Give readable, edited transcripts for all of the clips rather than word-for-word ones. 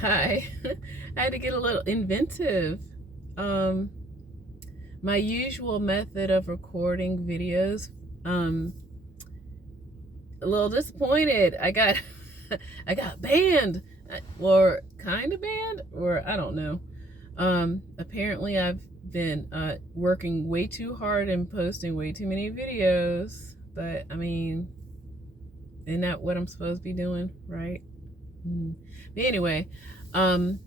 Hi. I had to get a little inventive. Um, my usual method of recording videos, um, a little disappointed. I got I got banned. Or kind of banned, or I don't know. Apparently I've been working way too hard and posting way too many videos, but I mean, isn't that what I'm supposed to be doing, right? But anyway, um,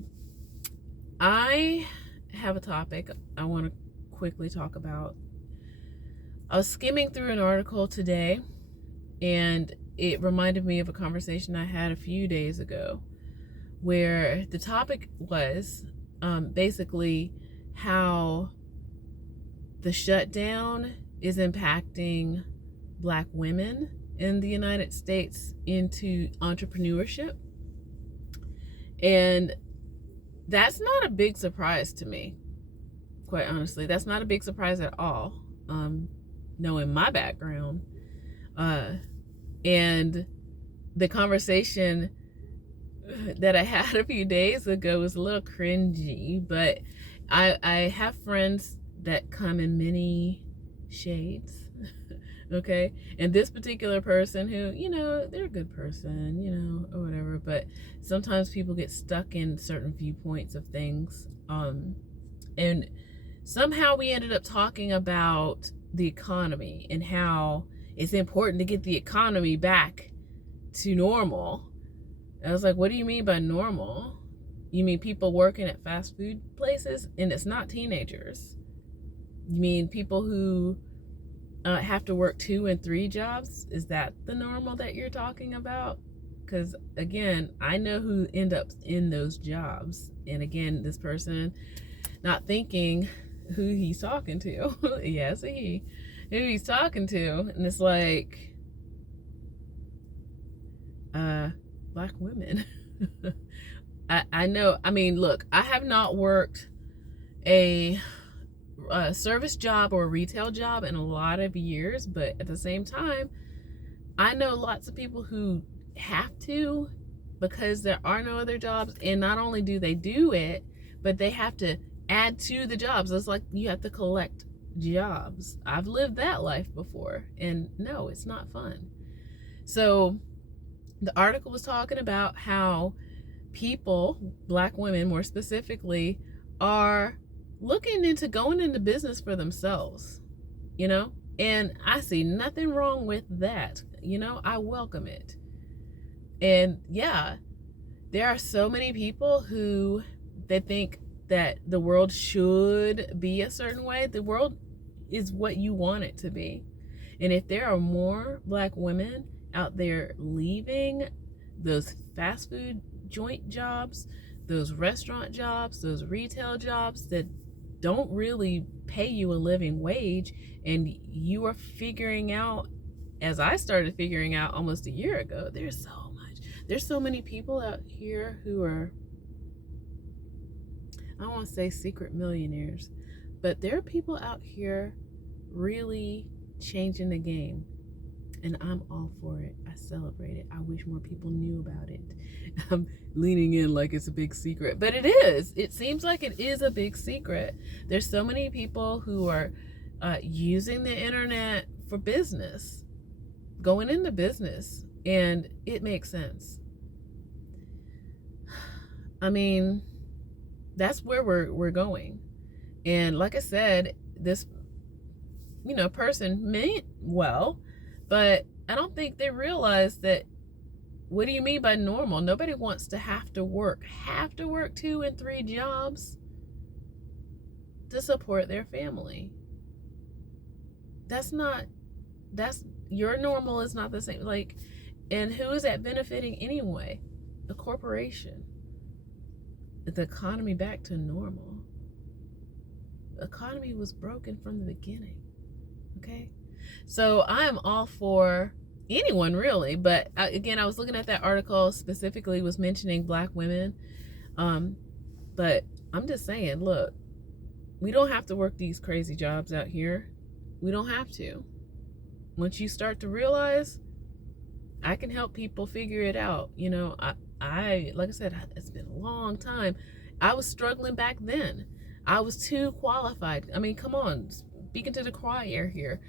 I have a topic I want to quickly talk about. I was skimming through an article today, and it reminded me of a conversation I had a few days ago where the topic was basically how the shutdown is impacting Black women in the United States into entrepreneurship. And that's not a big surprise to me, quite honestly. That's not a big surprise at all, knowing my background. And the conversation that I had a few days ago was a little cringy, but I have friends that come in many shades. Okay, and this particular person who, they're a good person, or whatever, but sometimes people get stuck in certain viewpoints of things. And somehow we ended up talking about the economy and how it's important to get the economy back to normal. I was like, what do you mean by normal? You mean people working at fast food places? And it's not teenagers. You mean people who have to work 2 and 3 jobs? Is that the normal that you're talking about? Because again, I know who end up in those jobs. And again, this person not thinking who he's talking to. Yes, he. Who he's talking to. And it's like, Black women. I know. I mean, look, I have not worked a service job or a retail job in a lot of years, but at the same time, I know lots of people who have to because there are no other jobs, and not only do they do it, but they have to add to the jobs. It's like you have to collect jobs. I've lived that life before, and no, it's not fun. So the article was talking about how people, Black women more specifically, are looking into going into business for themselves, and I see nothing wrong with that. I welcome it. And yeah, there are so many people who they think that the world should be a certain way. The world is what you want it to be. And if there are more Black women out there leaving those fast food joint jobs, those restaurant jobs, those retail jobs that don't really pay you a living wage, and you are figuring out, as I started figuring out almost a year ago, there's so many people out here who are, I don't want to say secret millionaires, but there are people out here really changing the game. And I'm all for it. I celebrate it. I wish more people knew about it. I'm leaning in like it's a big secret, but it is. It seems like it is a big secret. There's so many people who are using the internet for business, going into business, and it makes sense. I mean, that's where we're going. And like I said, this person meant well, but I don't think they realize that. What do you mean by normal? Nobody wants to have to work 2 and 3 jobs to support their family. That's your normal is not the same. Like, and who is that benefiting anyway? The corporation. The economy back to normal. The economy was broken from the beginning. Okay? So I am all for anyone really, but again, I was looking at that article, specifically was mentioning Black women, but I'm just saying, look, we don't have to work these crazy jobs out here. We don't have to. Once you start to realize, I can help people figure it out. like I said, it's been a long time. I was struggling back then. I was too qualified. I mean, come on, speaking to the choir here.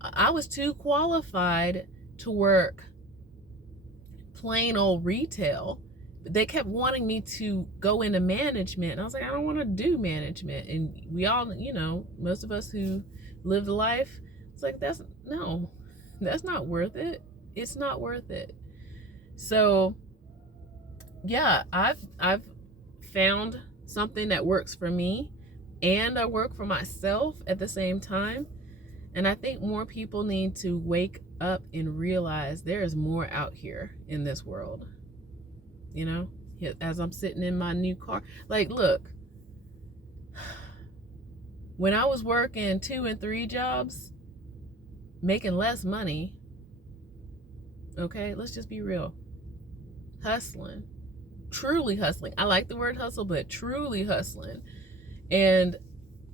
I was too qualified to work plain old retail. They kept wanting me to go into management. And I was like, I don't want to do management. And we all, most of us who live the life, it's like, that's not worth it. It's not worth it. So yeah, I've found something that works for me, and I work for myself at the same time. And I think more people need to wake up and realize there is more out here in this world. As I'm sitting in my new car, like, look, when I was working 2 and 3 jobs, making less money, okay, let's just be real, hustling, truly hustling. I like the word hustle, but truly hustling. And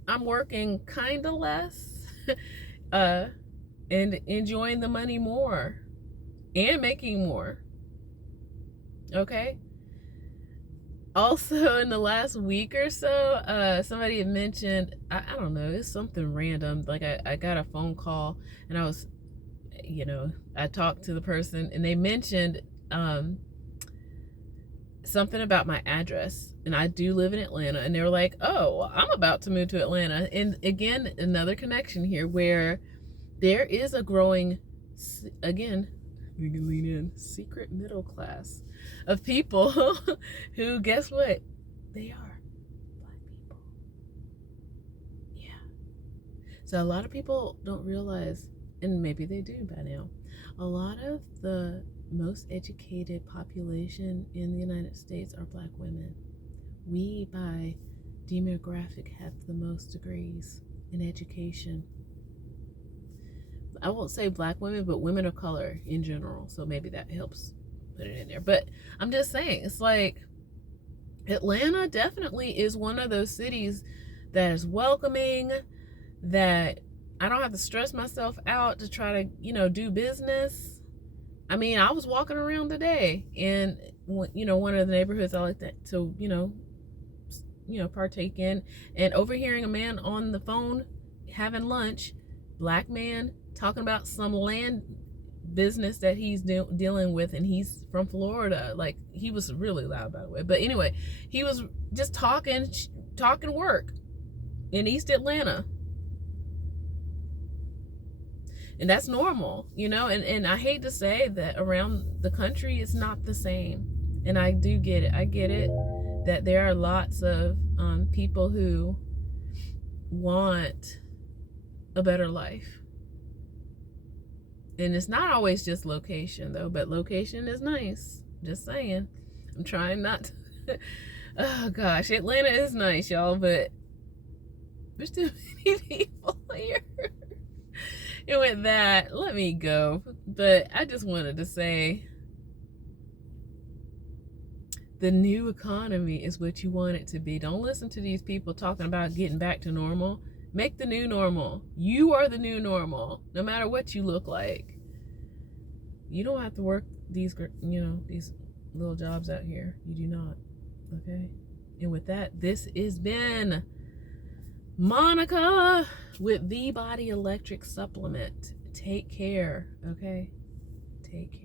I'm working kind of less and enjoying the money more and making more. Okay. Also, in the last week or so, somebody had mentioned, I don't know, it's something random. Like I got a phone call, and I was, I talked to the person, and they mentioned something about my address. And I do live in Atlanta, and they were like, oh, I'm about to move to Atlanta. And again, another connection here where there is a growing, again, we can lean in, secret middle class of people who, guess what? They are Black people. Yeah. So a lot of people don't realize, and maybe they do by now, a lot of the most educated population in the United States are Black women. We, by demographic, have the most degrees in education. I won't say Black women, but women of color in general. So maybe that helps put it in there. But I'm just saying, it's like Atlanta definitely is one of those cities that is welcoming, that I don't have to stress myself out to try to, do business. I mean, I was walking around today, and one of the neighborhoods I like to, partake in, and overhearing a man on the phone having lunch, Black man, talking about some land business that he's dealing with, and he's from Florida. Like, he was really loud, by the way, but anyway, he was just talking work in East Atlanta. And that's normal, and I hate to say that around the country it's not the same. And I do get it. I get it that there are lots of people who want a better life. And it's not always just location, though, but location is nice. Just saying. I'm trying not to. Oh, gosh. Atlanta is nice, y'all, but there's too many people here. And with that, let me go. But I just wanted to say, the new economy is what you want it to be. Don't listen to these people talking about getting back to normal. Make the new normal. You are the new normal, no matter what you look like. You don't have to work these little jobs out here. You do not. Okay? And with that, this has been Monica with The Body Electric Supplement. Take care. Okay? Take care.